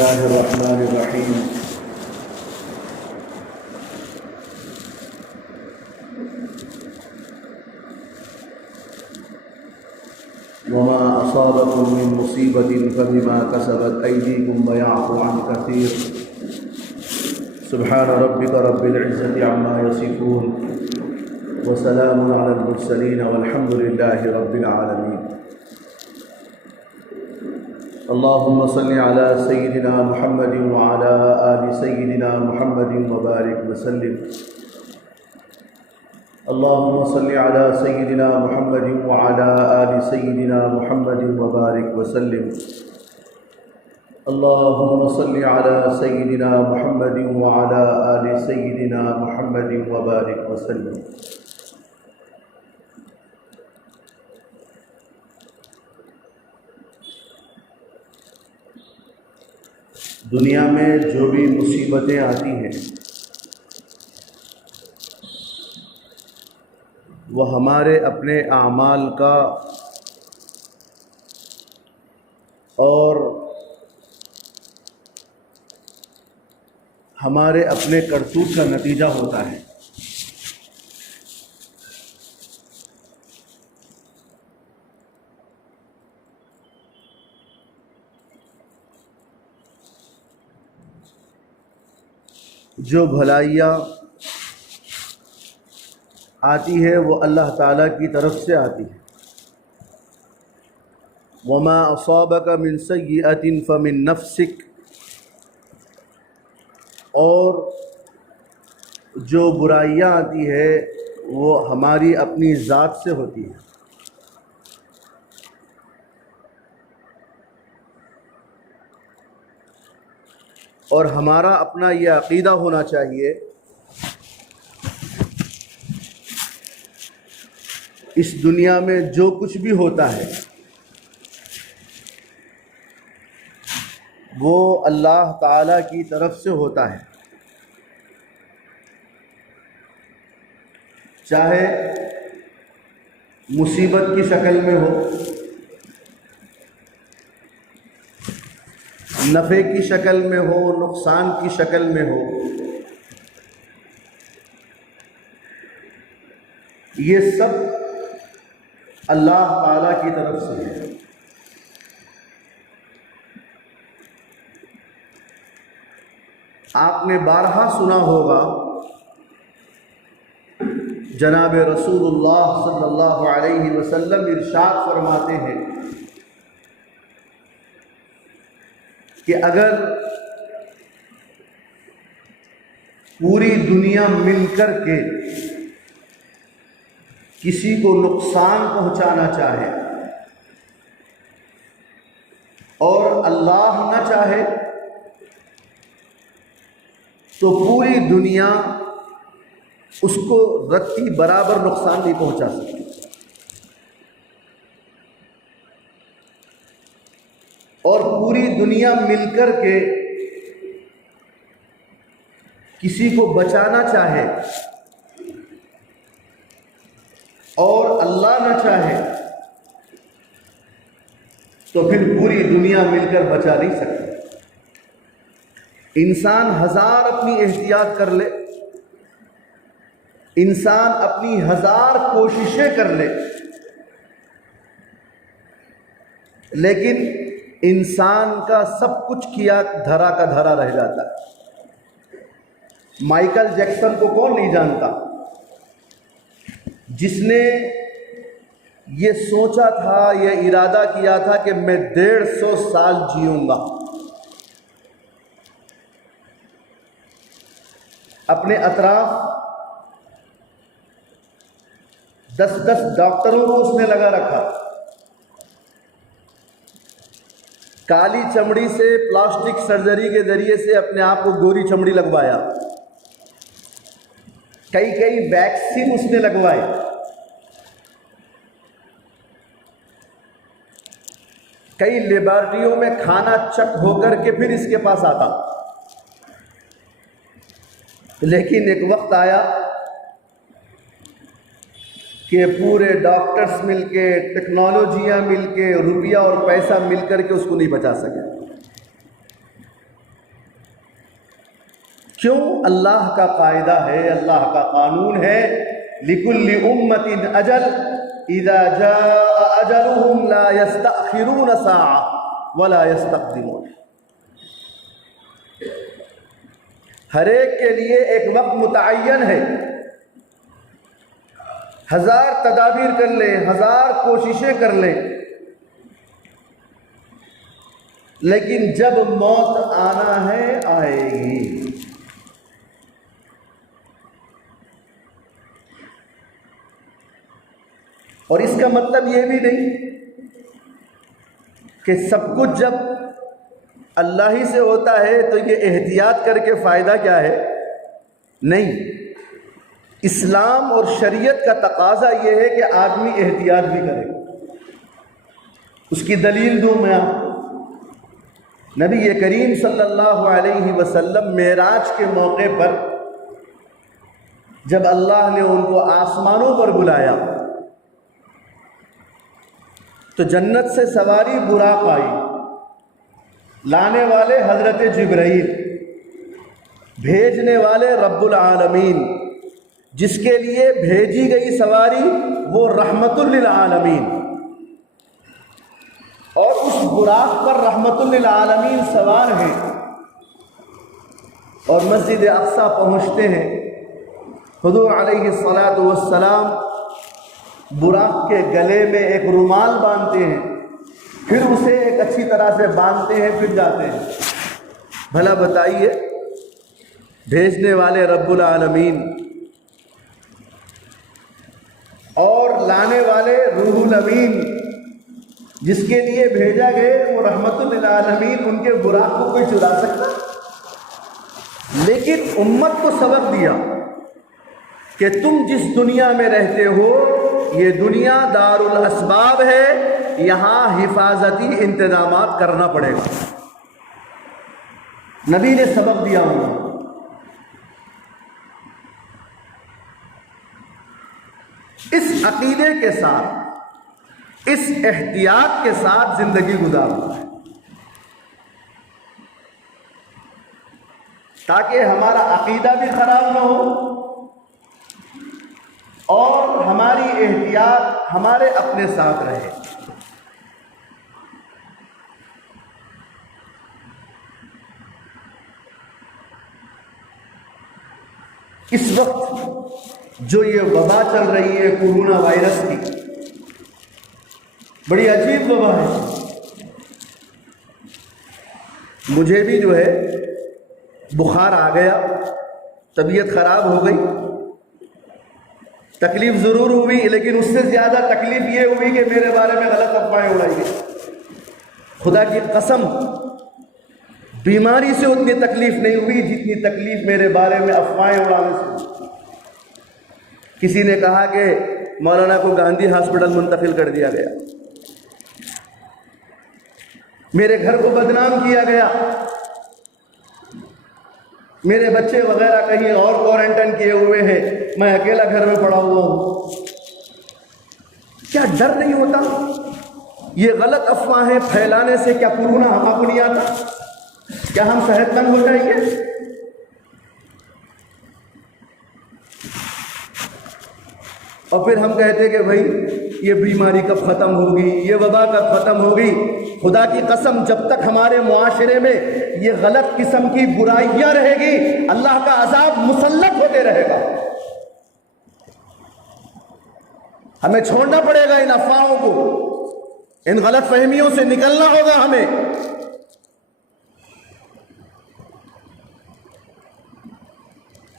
الله الرحمن الرحيم. وما أصابكم من مصيبة فبما كسبت أيديكم ويعفو عن كثير. سبحان ربك رب العزة عما يصفون وسلام على المرسلين والحمد لله رب العالمين. اللهم صل على سيدنا محمد وعلى آل سيدنا محمد وبارك وسلم. اللهم صل على سيدنا محمد وعلى آل سيدنا محمد وبارك وسلم. اللهم صل على سيدنا محمد وعلى آل سيدنا محمد وبارك وسلم. دنیا میں جو بھی مصیبتیں آتی ہیں وہ ہمارے اپنے اعمال کا اور ہمارے اپنے کرتوت کا نتیجہ ہوتا ہے. جو بھلائیاں آتی ہے وہ اللہ تعالیٰ کی طرف سے آتی ہے. وما اصابک من سیئۃ فمن نفسک، اور جو برائیاں آتی ہے وہ ہماری اپنی ذات سے ہوتی ہے. اور ہمارا اپنا یہ عقیدہ ہونا چاہیے اس دنیا میں جو کچھ بھی ہوتا ہے وہ اللہ تعالیٰ کی طرف سے ہوتا ہے. چاہے مصیبت کی شکل میں ہو، نفع کی شکل میں ہو، نقصان کی شکل میں ہو، یہ سب اللہ تعالیٰ کی طرف سے ہے. آپ نے بارہا سنا ہوگا جناب رسول اللہ صلی اللہ علیہ وسلم ارشاد فرماتے ہیں کہ اگر پوری دنیا مل کر کے کسی کو نقصان پہنچانا چاہے اور اللہ نہ چاہے تو پوری دنیا اس کو رتی برابر نقصان نہیں پہنچا سکتی. اور پوری دنیا مل کر کے کسی کو بچانا چاہے اور اللہ نہ چاہے تو پھر پوری دنیا مل کر بچا نہیں سکتی. انسان ہزار اپنی احتیاط کر لے، انسان اپنی ہزار کوششیں کر لے، لیکن انسان کا سب کچھ کیا دھرا کا دھرا رہ جاتا ہے. مائیکل جیکسن کو کون نہیں جانتا، جس نے یہ سوچا تھا، یہ ارادہ کیا تھا کہ میں 150 سال جیوں گا. اپنے اطراف 10 ڈاکٹروں کو اس نے لگا رکھا. کالی چمڑی سے پلاسٹک سرجری کے ذریعے سے اپنے آپ کو گوری چمڑی لگوایا. کئی ویکسین اس نے لگوائے. کئی لیبارٹریوں میں کھانا چک ہو کر کے پھر اس کے پاس آتا. لیکن ایک وقت آیا کہ پورے ڈاکٹرز مل کے، ٹیکنالوجیاں مل کے، روپیہ اور پیسہ مل کر کے اس کو نہیں بچا سکے. کیوں؟ اللہ کا قاعدہ ہے، اللہ کا قانون ہے، لِكُلِّ أُمَّةٍ أَجَلٌ إِذَا جَاءَ أَجَلُهُمْ لَا يَسْتَأْخِرُونَ سَاعَةً وَلَا يَسْتَقْدِمُونَ۔ ہر ایک کے لیے ایک وقت متعین ہے، ہزار تدابیر کر لیں، ہزار کوششیں کر لیں، لیکن جب موت آنا ہے آئے گی۔ اور اس کا مطلب یہ بھی نہیں کہ سب کچھ جب اللہ ہی سے ہوتا ہے تو یہ احتیاط کر کے فائدہ کیا ہے؟ نہیں، اسلام اور شریعت کا تقاضا یہ ہے کہ آدمی احتیاط بھی کرے۔ اس کی دلیل دوں میں آپ کو۔ نبی کریم صلی اللہ علیہ وسلم معراج کے موقع پر جب اللہ نے ان کو آسمانوں پر بلایا تو جنت سے سواری براق آئی، لانے والے حضرت جبرائیل، بھیجنے والے رب العالمین، جس کے لیے بھیجی گئی سواری وہ رحمت للعالمین، اور اس براق پر رحمت للعالمین سوار ہیں اور مسجد اقصی پہنچتے ہیں۔ حضور علیہ الصلاۃ والسلام براق کے گلے میں ایک رومال باندھتے ہیں، پھر اسے ایک اچھی طرح سے باندھتے ہیں، پھر جاتے ہیں۔ بھلا بتائیے، بھیجنے والے رب العالمین اور لانے والے روح الامین، جس کے لیے بھیجا گئے وہ رحمت للعالمین، ان کے براق کو کوئی چرا سکتا؟ لیکن امت کو سبق دیا کہ تم جس دنیا میں رہتے ہو یہ دنیا دار الاسباب ہے، یہاں حفاظتی انتظامات کرنا پڑے گا۔ نبی نے سبق دیا ہوا۔ اس عقیدے کے ساتھ، اس احتیاط کے ساتھ زندگی گزارنا ہے تاکہ ہمارا عقیدہ بھی خراب نہ ہو اور ہماری احتیاط ہمارے اپنے ساتھ رہے۔ اس وقت جو یہ وبا چل رہی ہے کورونا وائرس کی، بڑی عجیب وبا ہے۔ مجھے بھی جو ہے بخار آ گیا، طبیعت خراب ہو گئی، تکلیف ضرور ہوئی، لیکن اس سے زیادہ تکلیف یہ ہوئی کہ میرے بارے میں غلط افواہیں اڑائی گئی۔ خدا کی قسم، بیماری سے اتنی تکلیف نہیں ہوئی جتنی تکلیف میرے بارے میں افواہیں اڑانے سے۔ کسی نے کہا کہ مولانا کو گاندھی ہاسپٹل منتقل کر دیا گیا، میرے گھر کو بدنام کیا گیا، میرے بچے وغیرہ کہیں اور کوارنٹائن کیے ہوئے ہیں، میں اکیلا گھر میں پڑا ہوا ہوں۔ کیا ڈر نہیں ہوتا؟ یہ غلط افواہیں پھیلانے سے کیا کورونا ہم کو نہیں آتا؟ کیا ہم صحت مند ہو جائیں گے؟ اور پھر ہم کہتے کہ بھائی یہ بیماری کب ختم ہوگی، یہ وبا کب ختم ہوگی؟ خدا کی قسم، جب تک ہمارے معاشرے میں یہ غلط قسم کی برائیاں رہے گی، اللہ کا عذاب مسلط ہوتے رہے گا۔ ہمیں چھوڑنا پڑے گا ان افواہوں کو، ان غلط فہمیوں سے نکلنا ہوگا ہمیں۔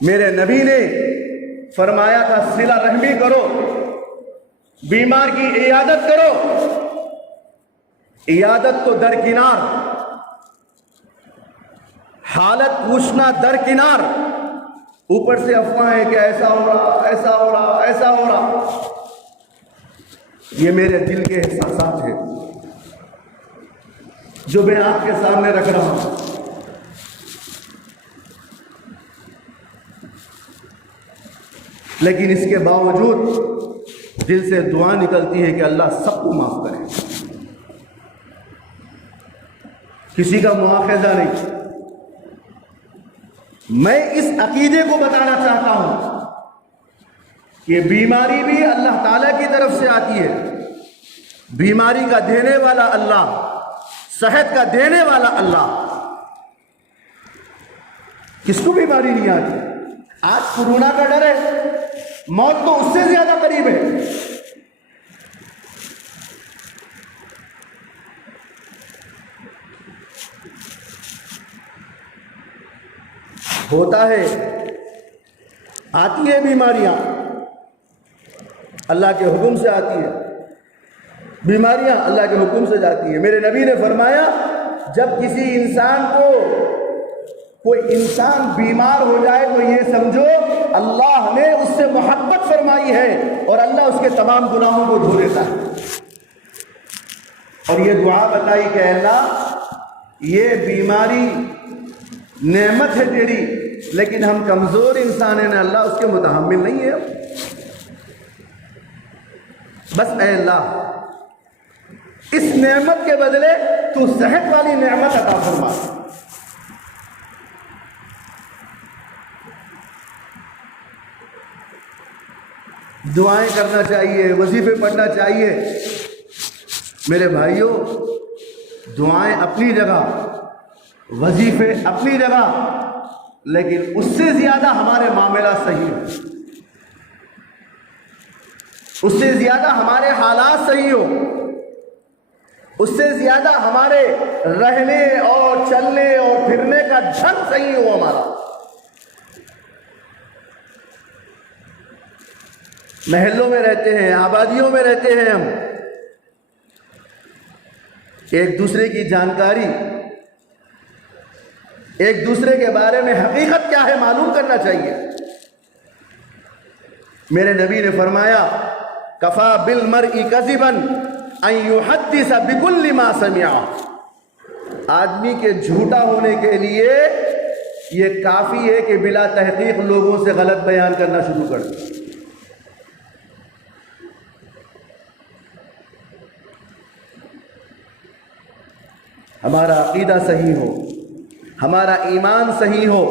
میرے نبی نے فرمایا تھا صلہ رحمی کرو، بیمار کی عیادت کرو، عیادت تو درکنار، حالت پوچھنا درکنار، اوپر سے افواہیں کہ ایسا ہو رہا، ایسا ہو رہا، ایسا ہو رہا۔ یہ میرے دل کے احساسات ہیں جو میں آپ کے سامنے رکھ رہا ہوں۔ لیکن اس کے باوجود دل سے دعا نکلتی ہے کہ اللہ سب کو معاف کرے، کسی کا مواخذہ نہیں۔ میں اس عقیدے کو بتانا چاہتا ہوں کہ بیماری بھی اللہ تعالیٰ کی طرف سے آتی ہے. بیماری کا دینے والا اللہ، صحت کا دینے والا اللہ. کس کو بیماری نہیں آتی؟ آج کورونا کا ڈر ہے، موت تو اس سے زیادہ قریب ہے. ہوتا ہے، آتی ہے بیماریاں، اللہ کے حکم سے آتی ہے. بیماریاں اللہ کے حکم سے جاتی ہیں. میرے نبی نے فرمایا جب کسی انسان کو کوئی انسان بیمار ہو جائے تو یہ سمجھو اللہ نے اس سے محبت فرمائی ہے اور اللہ اس کے تمام گناہوں کو دھو دیتا ہے. اور یہ دعا بتائی کہ اللہ یہ بیماری نعمت ہے تیری، لیکن ہم کمزور انسان ہیں، اللہ اس کے متحمل نہیں ہے. بس اے اللہ اس نعمت کے بدلے تو صحت والی نعمت عطا فرما. دعائیں کرنا چاہیے، وظیفے پڑھنا چاہیے. میرے بھائیوں، دعائیں اپنی جگہ، وظیفے اپنی جگہ، لیکن اس سے زیادہ ہمارے معاملات صحیح ہو، اس سے زیادہ ہمارے حالات صحیح ہو، اس سے زیادہ ہمارے رہنے اور چلنے اور پھرنے کا ڈھنگ صحیح ہو ہمارا. محلوں میں رہتے ہیں، آبادیوں میں رہتے ہیں، ہم ایک دوسرے کی جانکاری، ایک دوسرے کے بارے میں حقیقت کیا ہے معلوم کرنا چاہیے. میرے نبی نے فرمایا کفا بالمرء کذبا ان یحدث بکل ما سمع. آدمی کے جھوٹا ہونے کے لیے یہ کافی ہے کہ بلا تحقیق لوگوں سے غلط بیان کرنا شروع کر دے. ہمارا عقیدہ صحیح ہو، ہمارا ایمان صحیح ہو،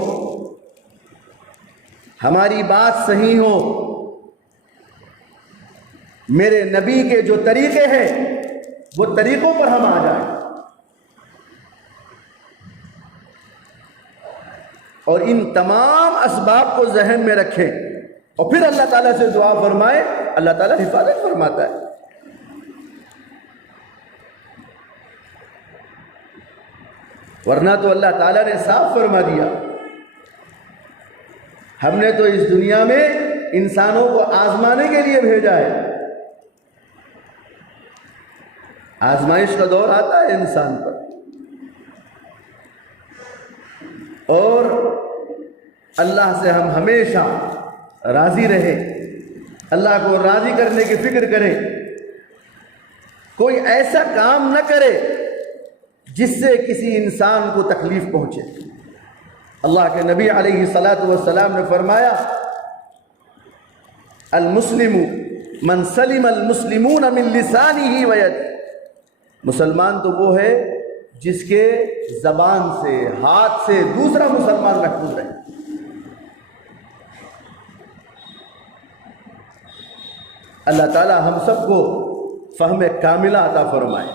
ہماری بات صحیح ہو، میرے نبی کے جو طریقے ہیں وہ طریقوں پر ہم آ جائیں اور ان تمام اسباب کو ذہن میں رکھیں اور پھر اللہ تعالیٰ سے دعا فرمائیں. اللہ تعالیٰ حفاظت فرماتا ہے. ورنہ تو اللہ تعالیٰ نے صاف فرما دیا. ہم نے تو اس دنیا میں انسانوں کو آزمانے کے لیے بھیجا ہے. آزمائش کا دور آتا ہے انسان پر، اور اللہ سے ہم ہمیشہ راضی رہیں، اللہ کو راضی کرنے کی فکر کریں. کوئی ایسا کام نہ کرے جس سے کسی انسان کو تکلیف پہنچے. اللہ کے نبی علیہ الصلاۃ والسلام نے فرمایا المسلم من سلم المسلمون من لسانه ویدہ. مسلمان تو وہ ہے جس کے زبان سے، ہاتھ سے دوسرا مسلمان محفوظ رہے. اللہ تعالی ہم سب کو فہم کاملہ عطا فرمائے،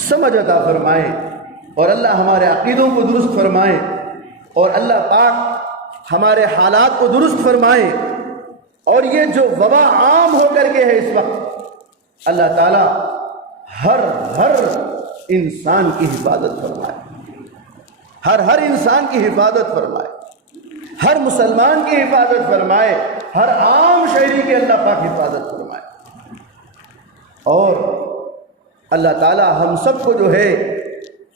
سمجھ عطا فرمائے، اور اللہ ہمارے عقیدوں کو درست فرمائے، اور اللہ پاک ہمارے حالات کو درست فرمائے. اور یہ جو وبا عام ہو کر کے ہے اس وقت، اللہ تعالی ہر انسان کی حفاظت فرمائے، ہر انسان کی حفاظت فرمائے، ہر مسلمان کی حفاظت فرمائے، ہر عام شہری کی اللہ پاک حفاظت فرمائے. اور اللہ تعالی ہم سب کو جو ہے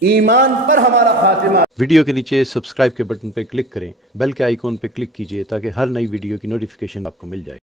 ایمان پر ہمارا خاتمہ. ویڈیو کے نیچے سبسکرائب کے بٹن پہ کلک کریں، بیل کے آئیکن پہ کلک کیجئے تاکہ ہر نئی ویڈیو کی نوٹیفیکیشن آپ کو مل جائے.